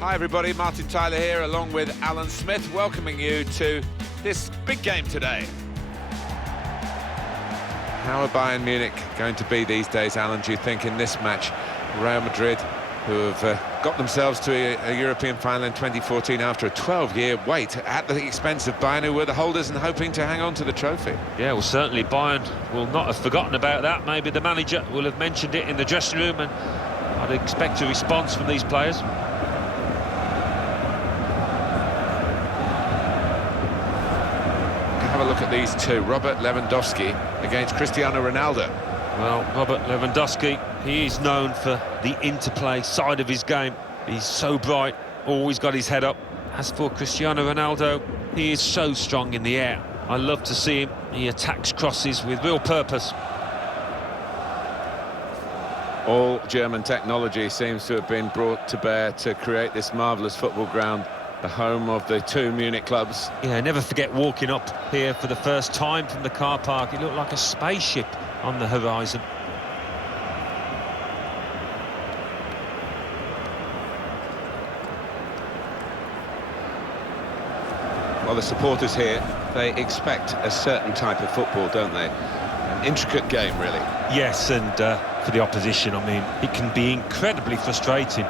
Hi everybody, Martin Tyler here along with Alan Smith, welcoming you to this big game today. How are Bayern Munich going to be these days, Alan, do you think, in this match? Real Madrid, who have got themselves to a European final in 2014 after a 12-year wait at the expense of Bayern, who were the holders and hoping to hang on to the trophy. Yeah, well, certainly Bayern will not have forgotten about that. Maybe the manager will have mentioned it in the dressing room, and I'd expect a response from these players. Have a look at these two. Robert Lewandowski against Cristiano Ronaldo. Well, Robert Lewandowski, he is known for the interplay side of his game. He's so bright, always got his head up. As for Cristiano Ronaldo, he is so strong in the air. I love to see him. He attacks crosses with real purpose. All German technology seems to have been brought to bear to create this marvellous football ground, the home of the two Munich clubs. Yeah, never forget walking up here for the first time from the car park. It looked like a spaceship on the horizon. Well, the supporters here, they expect a certain type of football, don't they? An intricate game, really. Yes, and for the opposition, I mean, it can be incredibly frustrating.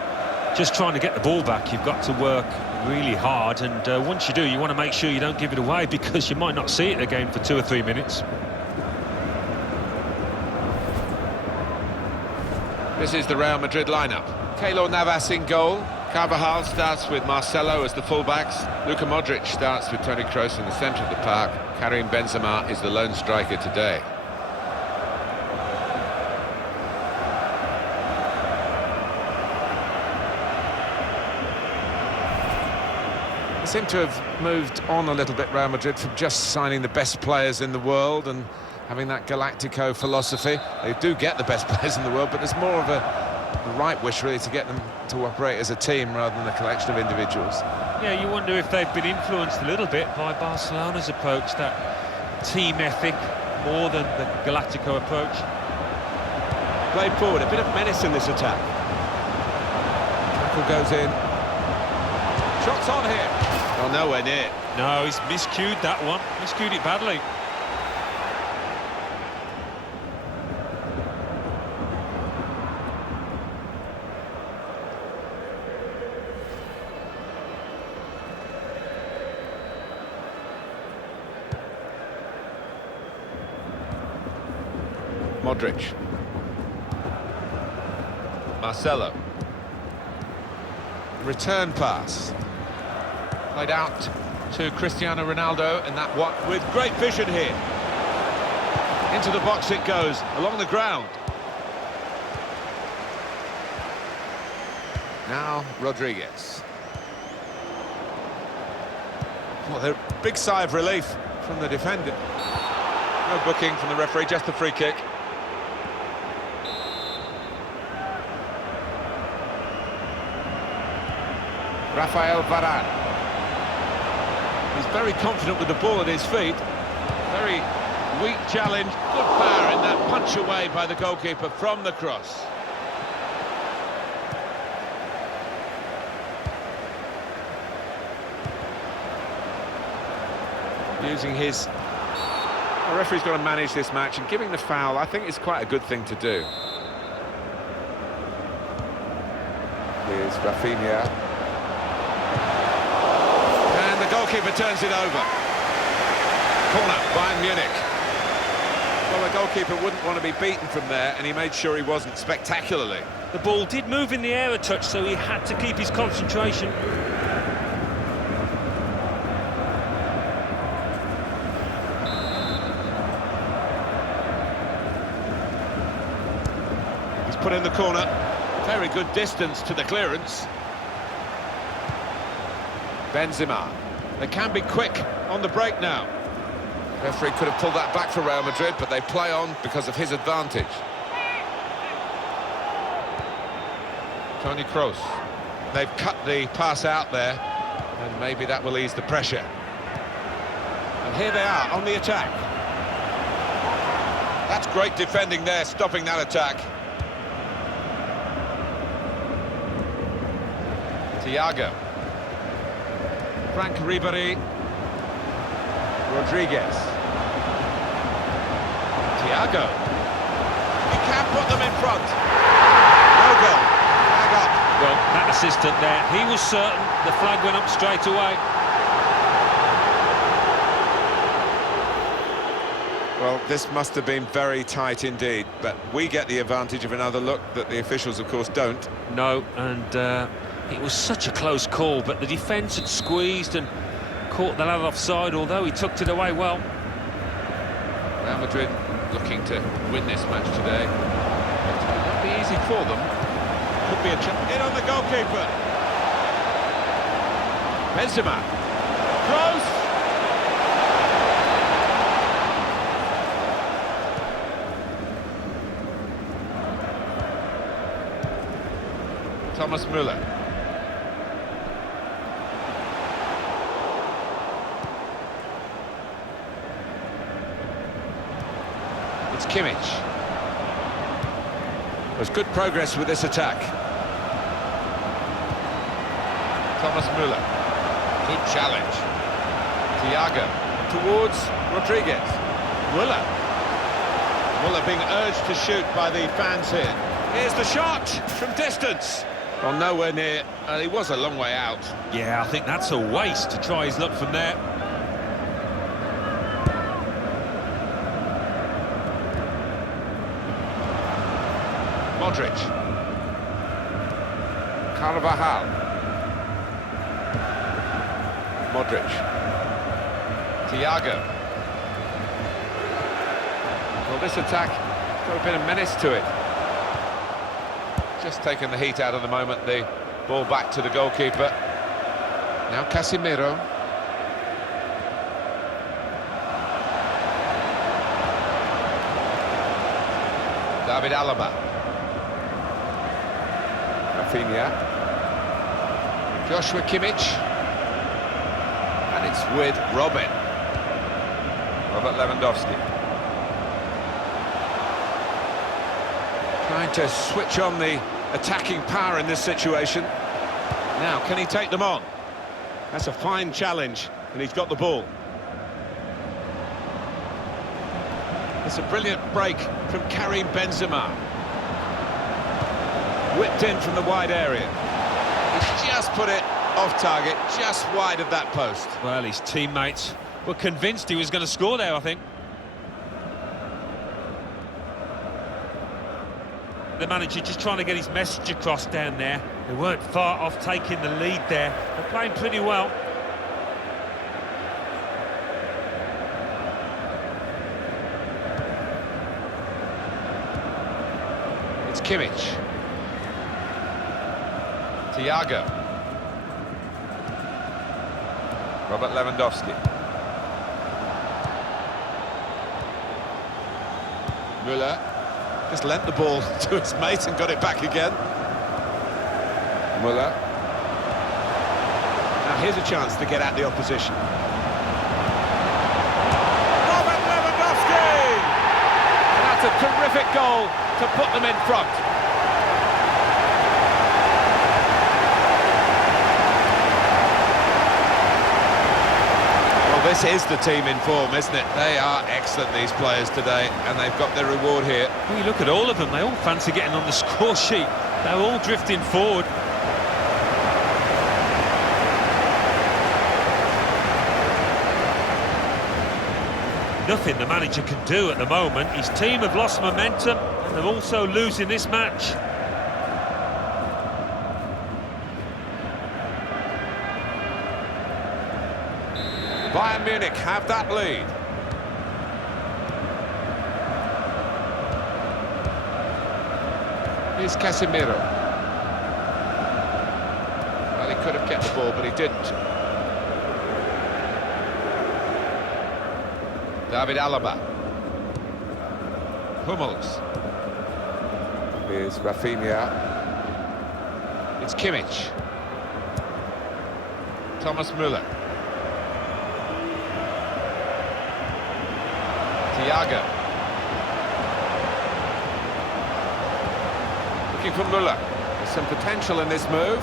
Just trying to get the ball back, you've got to work really hard, and once you do, you want to make sure you don't give it away, because you might not see it again for 2 or 3 minutes. This is the Real Madrid lineup. Keylor Navas in goal. Carvajal starts with Marcelo as the fullbacks. Luka Modric starts with Toni Kroos in the centre of the park. Karim Benzema is the lone striker today. They seem to have moved on a little bit, Real Madrid, from just signing the best players in the world and having that Galactico philosophy. They do get the best players in the world, but there's more of a right wish, really, to get them to operate as a team rather than a collection of individuals. Yeah, you wonder if they've been influenced a little bit by Barcelona's approach, that team ethic, more than the Galactico approach. Played forward, a bit of menace in this attack. Tackle goes in. Shots on here. Oh, nowhere near. No, he's miscued that one. Miscued it badly. Modric. Marcelo. Return pass. Played out to Cristiano Ronaldo, and that what with great vision here. Into the box it goes, along the ground. Now Rodriguez. Well, a big sigh of relief from the defender. No booking from the referee, just the free kick. Rafael Varane. He's very confident with the ball at his feet. Very weak challenge. Good power in that punch away by the goalkeeper from the cross. Using his... The referee's got to manage this match, and giving the foul, I think, is quite a good thing to do. Here's Rafinha. And the goalkeeper turns it over. Corner, Bayern Munich. Well, the goalkeeper wouldn't want to be beaten from there, and he made sure he wasn't spectacularly. The ball did move in the air a touch, so he had to keep his concentration. He's put in the corner. Very good distance to the clearance. Benzema. They can be quick on the break now. Referee could have pulled that back for Real Madrid, but they play on because of his advantage. Toni Kroos. They've cut the pass out there, and maybe that will ease the pressure. And here they are on the attack. That's great defending there, stopping that attack. Thiago. Frank Ribery. Rodriguez. Thiago. He can put them in front. No goal. Flag up. Well, that assistant there, he was certain the flag went up straight away. Well, this must have been very tight indeed, but we get the advantage of another look that the officials, of course, don't. No, and it was such a close call, but the defence had squeezed and caught the lad offside, although he tucked it away well. Real Madrid looking to win this match today. It won't be easy for them. Could be a chance. In on the goalkeeper. Benzema. Close. Thomas Müller. It's Kimmich. There's good progress with this attack. Thomas Müller. Good challenge. Thiago. Towards Rodriguez. Müller. Müller being urged to shoot by the fans here. Here's the shot from distance. Well, nowhere near. He was a long way out. Yeah, I think that's a waste to try his luck from there. Modric. Carvajal. Modric. Thiago. Well, this attack got a bit of menace to it. Just taking the heat out of the moment, the ball back to the goalkeeper. Now Casemiro. David Alaba. Rafinha. Joshua Kimmich. And it's with Robert Lewandowski. Trying to switch on the attacking power in this situation. Now, can he take them on? That's a fine challenge, and he's got the ball. It's a brilliant break from Karim Benzema. Whipped in from the wide area. He's just put it off target, just wide of that post. Well, his teammates were convinced he was going to score there, I think. The manager just trying to get his message across down there. They weren't far off taking the lead there. They're playing pretty well. It's Kimmich. Thiago. Robert Lewandowski. Müller. Just lent the ball to his mate and got it back again. Müller. Now here's a chance to get at the opposition. Robert Lewandowski! And that's a terrific goal to put them in front. This is the team in form, isn't it? They are excellent, these players today, and they've got their reward here. Well, you look at all of them, they all fancy getting on the score sheet. They're all drifting forward. Nothing the manager can do at the moment. His team have lost momentum, and they're also losing this match. Bayern Munich have that lead. Here's Casemiro. Well, he could have kept the ball, but he didn't. David Alaba. Hummels. Here's Rafinha. It's Kimmich. Thomas Müller. Thiago. Looking for Müller. There's some potential in this move.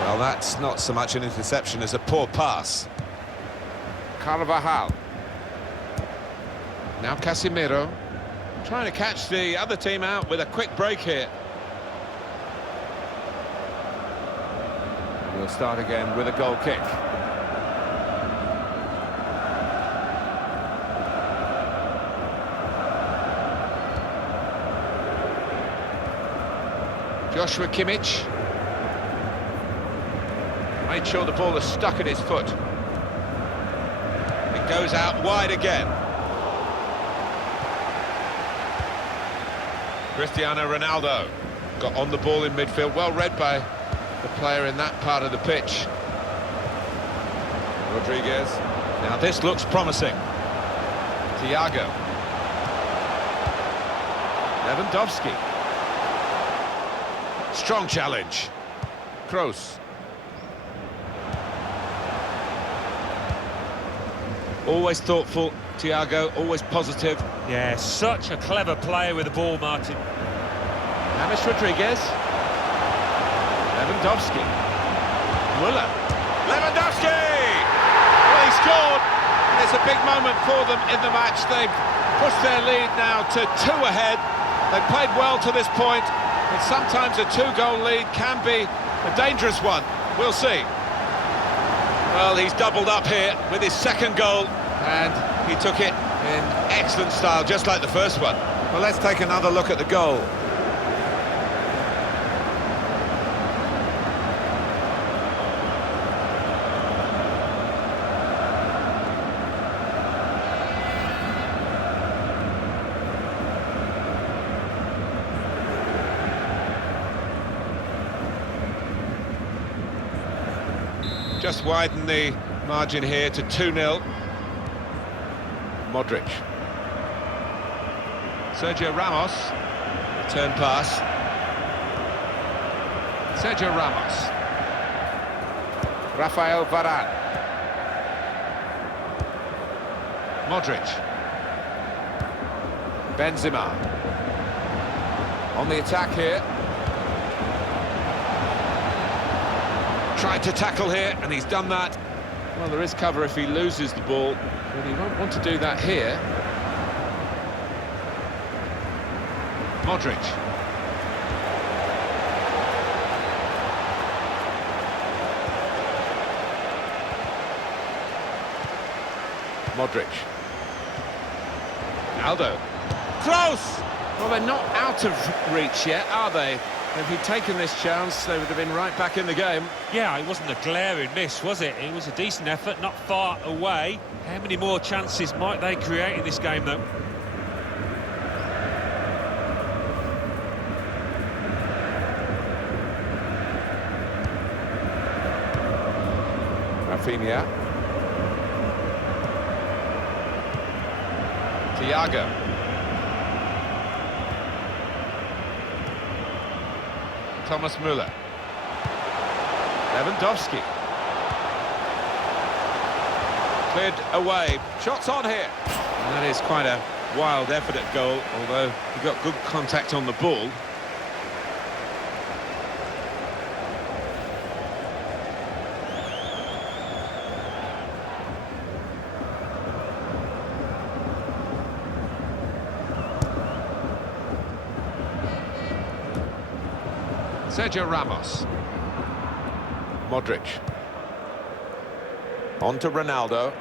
Well, that's not so much an interception as a poor pass. Carvajal. Now Casemiro. Trying to catch the other team out with a quick break here. We'll start again with a goal kick. Joshua Kimmich. Made sure the ball is stuck at his foot. It goes out wide again. Cristiano Ronaldo got on the ball in midfield, well read by the player in that part of the pitch. Rodriguez. Now this looks promising. Thiago. Lewandowski. Strong challenge. Kroos. Always thoughtful, Thiago, always positive. Yeah, such a clever player with the ball, Martin. James Rodriguez. Lewandowski. Müller. Lewandowski! Well, he scored, and it's a big moment for them in the match. They've pushed their lead now to 2 ahead. They've played well to this point, but sometimes a 2-goal lead can be a dangerous one. We'll see. Well, he's doubled up here with his second goal, and he took it in excellent style, just like the first one. Well, let's take another look at the goal. Just widen the margin here to 2-0. Modric. Sergio Ramos. Return pass. Sergio Ramos. Rafael Varane. Modric. Benzema. On the attack here. Tried to tackle here, and he's done that. Well, there is cover if he loses the ball, but he won't want to do that here. Modric. Modric. Aldo. Close! Well, they're not out of reach yet, are they? If he'd taken this chance, they would have been right back in the game. Yeah, it wasn't a glaring miss, was it? It was a decent effort, not far away. How many more chances might they create in this game, though? Rafinha. Thiago. Thomas Müller. Lewandowski. Cleared away. Shots on here. And that is quite a wild effort at goal, although he got good contact on the ball. Sergio Ramos. Modric. On to Ronaldo.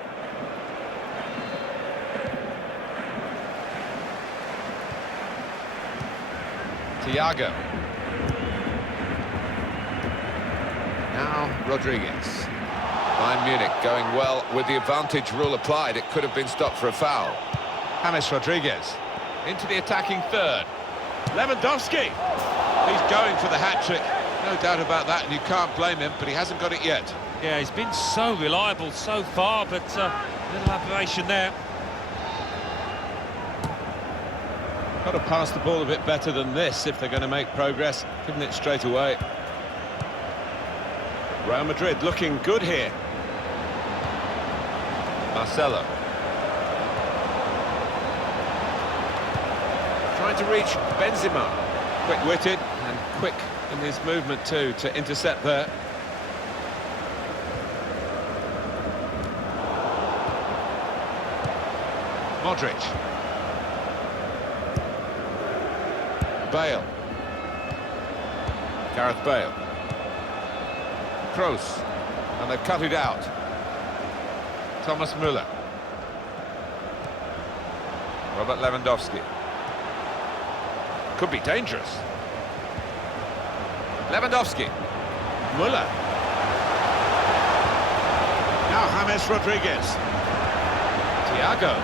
Thiago. Now Rodriguez. Bayern Munich going well with the advantage rule applied. It could have been stopped for a foul. James Rodriguez into the attacking third. Lewandowski. He's going for the hat-trick, no doubt about that, and you can't blame him, but he hasn't got it yet. Yeah, he's been so reliable so far, but a little aberration there. Got to pass the ball a bit better than this if they're going to make progress, giving it straight away. Real Madrid looking good here. Marcelo. Trying to reach Benzema. Quick-witted and quick in his movement too to intercept there. Modric. Bale. Gareth Bale. Kroos. And they've cut it out. Thomas Müller. Robert Lewandowski. Could be dangerous. Lewandowski. Müller. Now James Rodriguez. Thiago.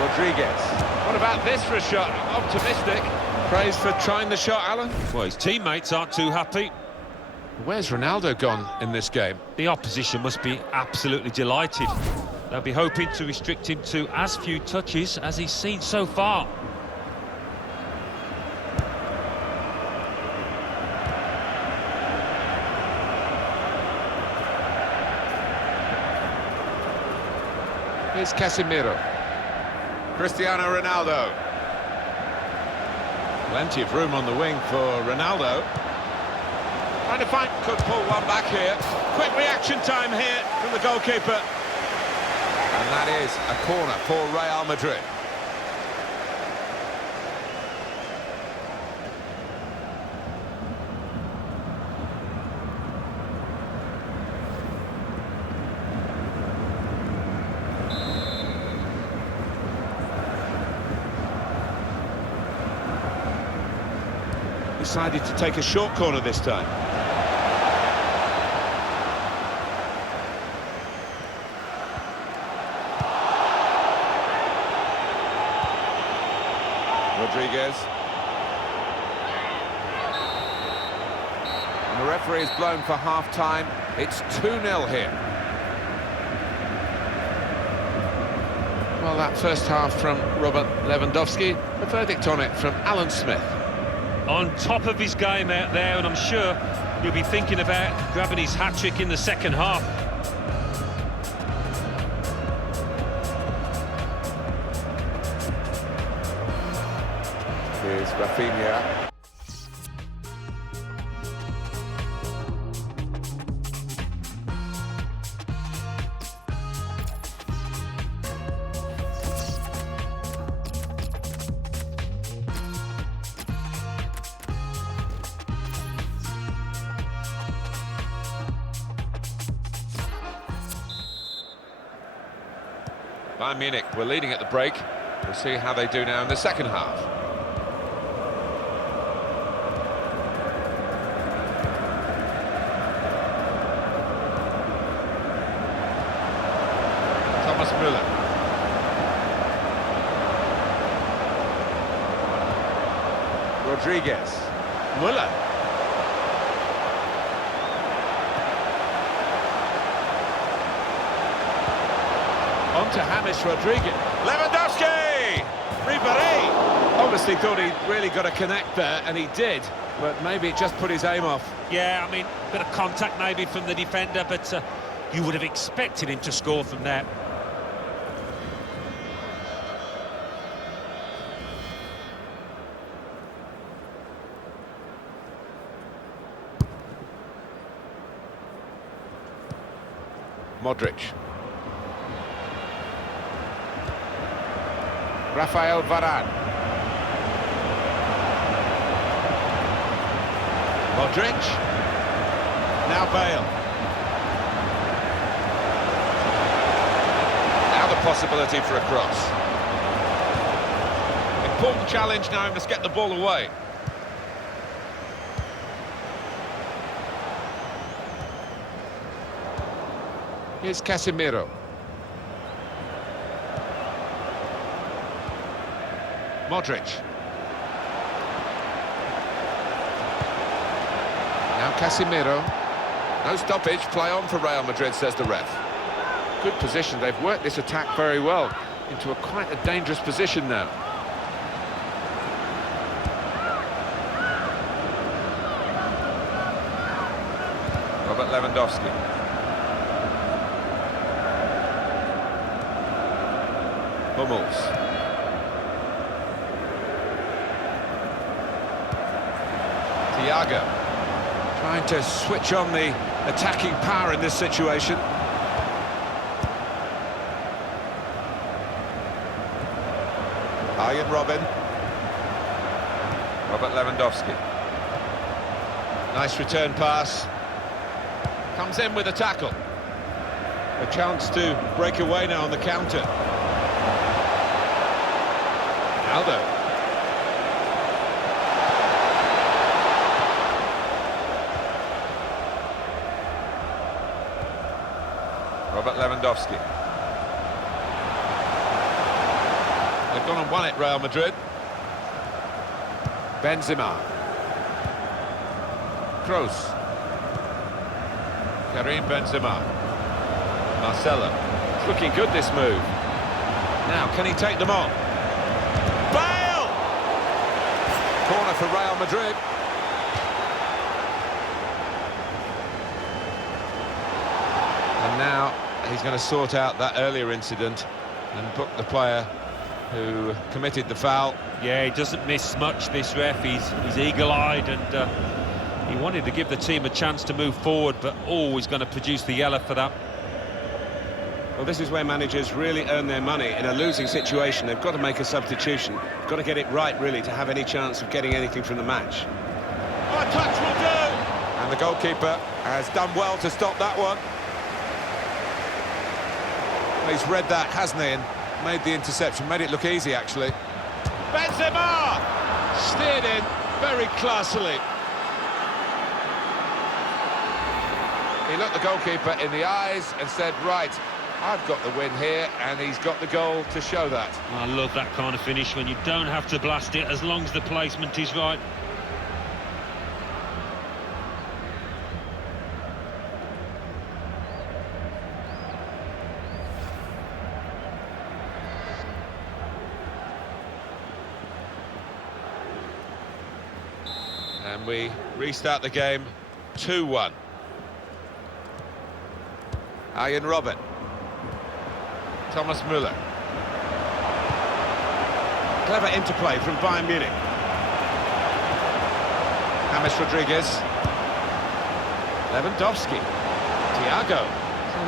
Rodriguez. What about this for a shot? Optimistic. Praise for trying the shot, Alan. Well, his teammates aren't too happy. Where's Ronaldo gone in this game? The opposition must be absolutely delighted. They'll be hoping to restrict him to as few touches as he's seen so far. Here's Casemiro. Cristiano Ronaldo. Plenty of room on the wing for Ronaldo. Trying to find, could pull one back here. Quick reaction time here from the goalkeeper. And that is a corner for Real Madrid. Decided to take a short corner this time. Rodriguez. And the referee is blown for half-time. It's 2-0 here. Well, that first half from Robert Lewandowski. The verdict on it from Alan Smith. On top of his game out there, and I'm sure he'll be thinking about grabbing his hat-trick in the second half. Here's Rafinha. Bayern Munich were leading at the break. We'll see how they do now in the second half. Thomas Müller. Rodriguez. Müller. On to James Rodriguez. Lewandowski! Ribéry! Obviously thought he'd really got to connect there, and he did, but maybe it just put his aim off. Yeah, I mean, a bit of contact maybe from the defender, but you would have expected him to score from there. Modric. Rafael Varane. Modric. Now Bale. Now the possibility for a cross. Important challenge now, he must get the ball away. Here's Casemiro. Modric. Now Casemiro. No stoppage, play on for Real Madrid, says the ref. Good position, they've worked this attack very well into quite a dangerous position now. Robert Lewandowski. Hummels. Thiago. Trying to switch on the attacking power in this situation. Bayern Robin. Robert Lewandowski. Nice return pass. Comes in with a tackle. A chance to break away now on the counter. Aldo. Robert Lewandowski. They've gone and won it, Real Madrid. Benzema. Kroos. Karim Benzema. Marcelo. It's looking good, this move. Now, can he take them on? Bale! Corner for Real Madrid. And now he's going to sort out that earlier incident and book the player who committed the foul. Yeah, he doesn't miss much, this ref. He's eagle-eyed, and he wanted to give the team a chance to move forward, but always going to produce the yellow for that. Well, this is where managers really earn their money. In a losing situation, they've got to make a substitution. Got to get it right, really, to have any chance of getting anything from the match. Oh, a touch will do! And the goalkeeper has done well to stop that one. He's read that, hasn't he, and made the interception, made it look easy, actually. Benzema! Steered in very classily. He looked the goalkeeper in the eyes and said, right, I've got the win here, and he's got the goal to show that. I love that kind of finish when you don't have to blast it as long as the placement is right. And we restart the game 2-1. Bayern Robin. Thomas Müller. Clever interplay from Bayern Munich. James Rodriguez. Lewandowski. Thiago.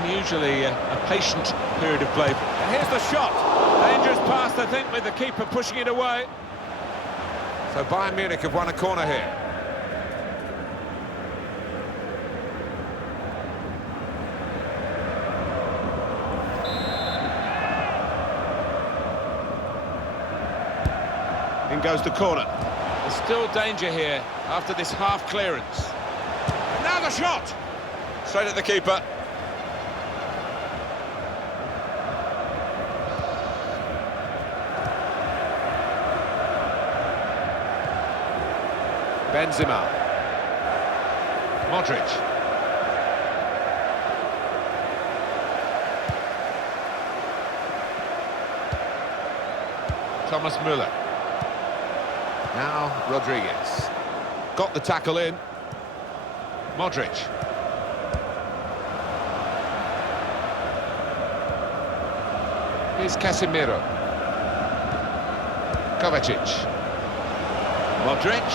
Unusually a patient period of play. And here's the shot. Dangerous pass, I think, with the keeper pushing it away. So Bayern Munich have won a corner here. In goes the corner. There's still danger here after this half clearance. Now the shot! Straight at the keeper. Benzema. Modric. Thomas Müller. Now Rodriguez. Got the tackle in. Modric. Here's Casemiro. Kovacic. Modric.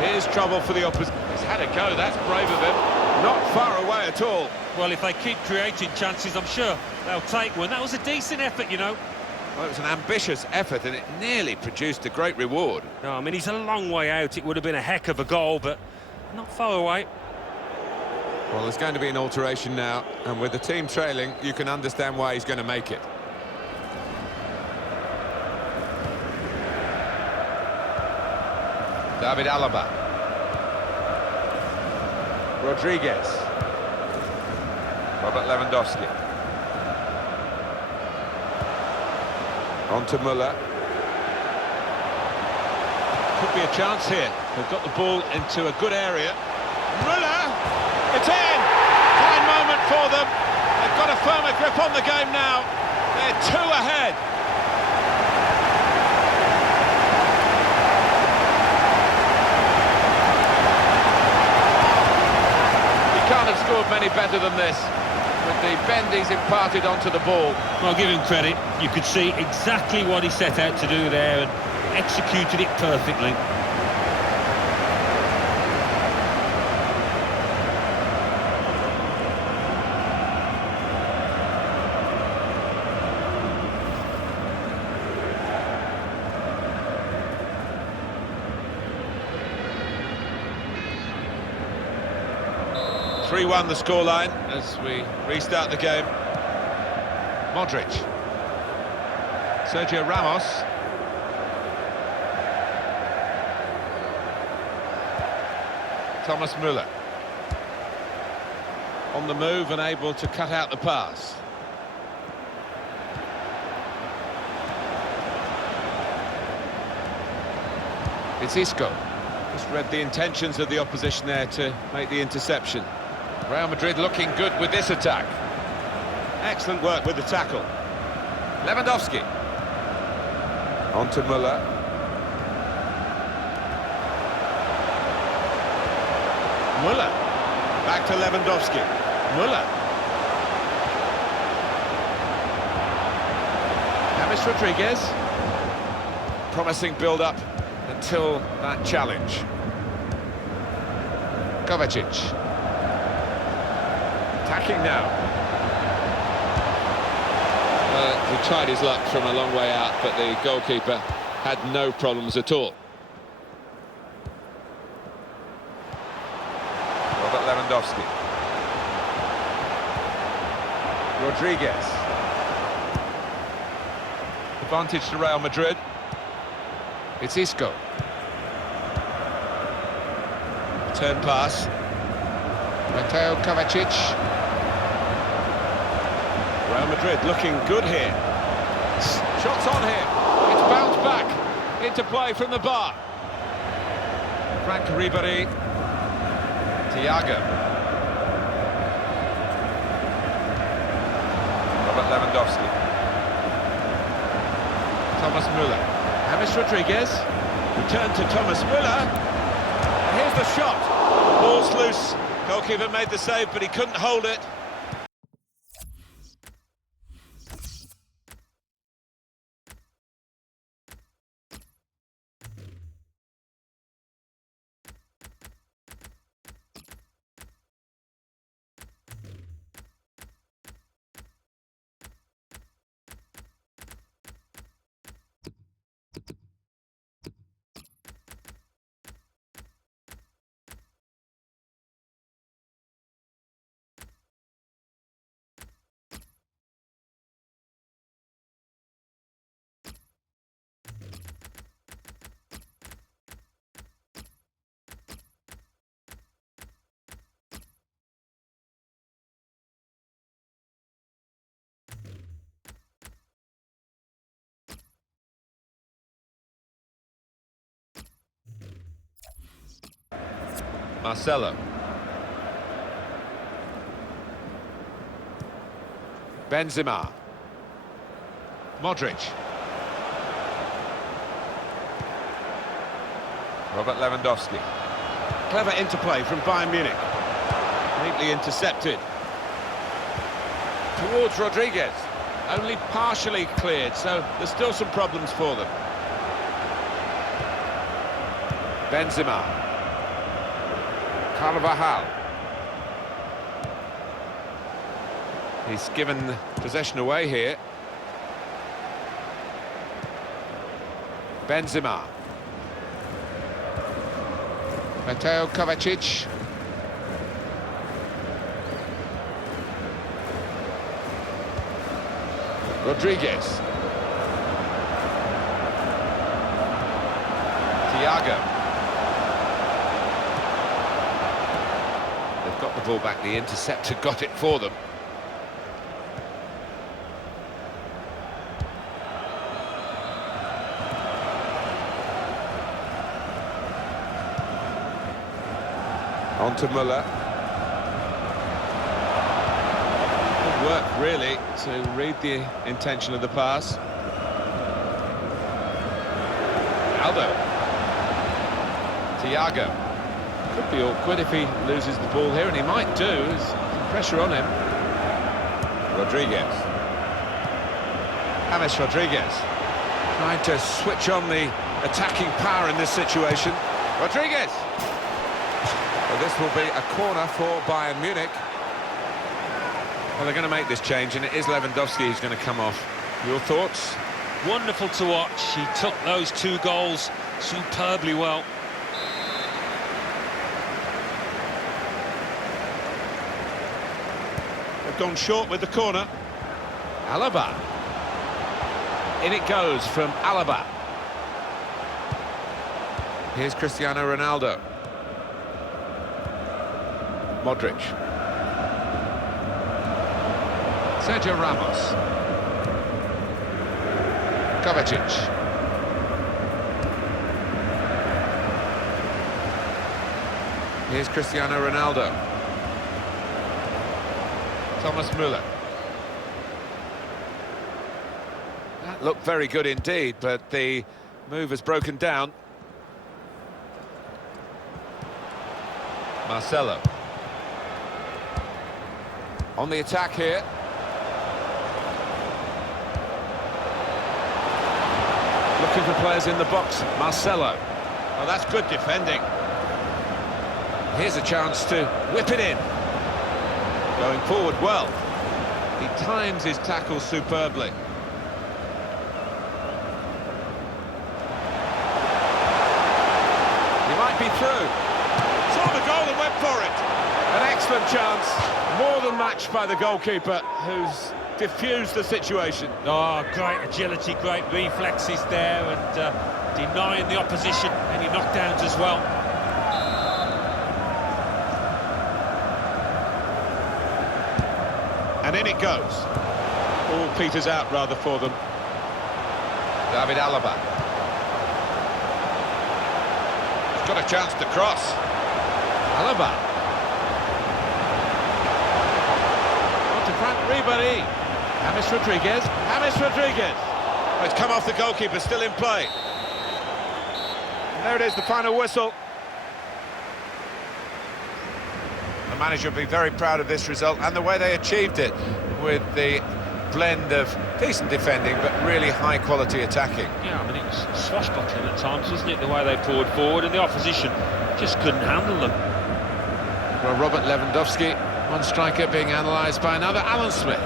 Here's trouble for the opposition. He's had a go, that's brave of him. Not far away at all. Well, if they keep creating chances, I'm sure they'll take one. That was a decent effort, you know. Well, it was an ambitious effort and it nearly produced a great reward. No, I mean, he's a long way out. It would have been a heck of a goal, but not far away. Well, there's going to be an alteration now, and with the team trailing, you can understand why he's going to make it. David Alaba. Rodriguez. Robert Lewandowski. On to Müller. Could be a chance here. They've got the ball into a good area. Müller! It's in! Fine moment for them. They've got a firmer grip on the game now. They're 2 ahead. He can't have scored many better than this, with the bend he's imparted onto the ball. Well, give him credit. You could see exactly what he set out to do there and executed it perfectly. 3-1 the scoreline as we restart the game. Modric. Sergio Ramos. Thomas Müller. On the move and able to cut out the pass. It's Isco. Just read the intentions of the opposition there to make the interception. Real Madrid looking good with this attack. Excellent work with the tackle. Lewandowski. On to Müller. Müller. Back to Lewandowski. Müller. James Rodriguez. Promising build-up until that challenge. Kovacic. Attacking now. He tried his luck from a long way out, but the goalkeeper had no problems at all. Robert Lewandowski. Rodriguez. Advantage to Real Madrid. It's Isco. Turn pass. Mateo Kovacic. Real Madrid looking good here. Shots on here. It's bounced back into play from the bar. Frank Ribéry. Thiago. Robert Lewandowski. Thomas Müller. James Rodriguez. Return to Thomas Müller. And here's the shot. Ball's loose. Goalkeeper made the save, but he couldn't hold it. Marcelo. Benzema. Modric. Robert Lewandowski. Clever interplay from Bayern Munich. Neatly intercepted. Towards Rodriguez. Only partially cleared, so there's still some problems for them. Benzema. Carvajal. He's given possession away here. Benzema. Mateo Kovacic. Rodriguez. Thiago. They've got the ball back, the interceptor got it for them. On to Müller. Good work, really, to read the intention of the pass. Aldo. Thiago. Could be awkward if he loses the ball here, and he might do. There's some pressure on him. Rodriguez. James Rodriguez. Trying to switch on the attacking power in this situation. Rodriguez. Well, this will be a corner for Bayern Munich. Well, they're going to make this change, and it is Lewandowski who's going to come off. Your thoughts? Wonderful to watch. He took those 2 goals superbly well. They've gone short with the corner. Alaba. In it goes from Alaba. Here's Cristiano Ronaldo. Modric. Sergio Ramos. Kovacic. Here's Cristiano Ronaldo. Thomas Müller. That looked very good indeed, but the move has broken down. Marcelo. On the attack here. Looking for players in the box. Marcelo. Oh, that's good defending. Here's a chance to whip it in. Going forward well. He times his tackle superbly. He might be through. Saw the goal and went for it. An excellent chance. More than matched by the goalkeeper, who's diffused the situation. Oh, great agility, great reflexes there, and denying the opposition any knockdowns as well. And in it goes. All peters out rather for them. David Alaba. He's got a chance to cross. Alaba. On to Frank Ribéry. James Rodriguez. James Rodriguez. Oh, it's come off the goalkeeper, still in play. And there it is, the final whistle. The manager will be very proud of this result and the way they achieved it, with the blend of decent defending but really high-quality attacking. Yeah, I mean, it was swashbuckling at times, wasn't it, the way they poured forward, and the opposition just couldn't handle them. Well, Robert Lewandowski, one striker being analysed by another, Alan Smith.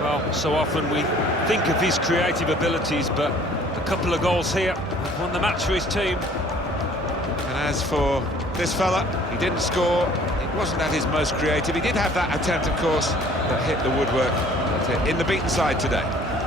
Well, so often we think of his creative abilities, but a couple of goals here have won the match for his team. And as for this fella, he didn't score. It wasn't at his most creative. He did have that attempt, of course, that hit the woodwork. But in the beaten side today.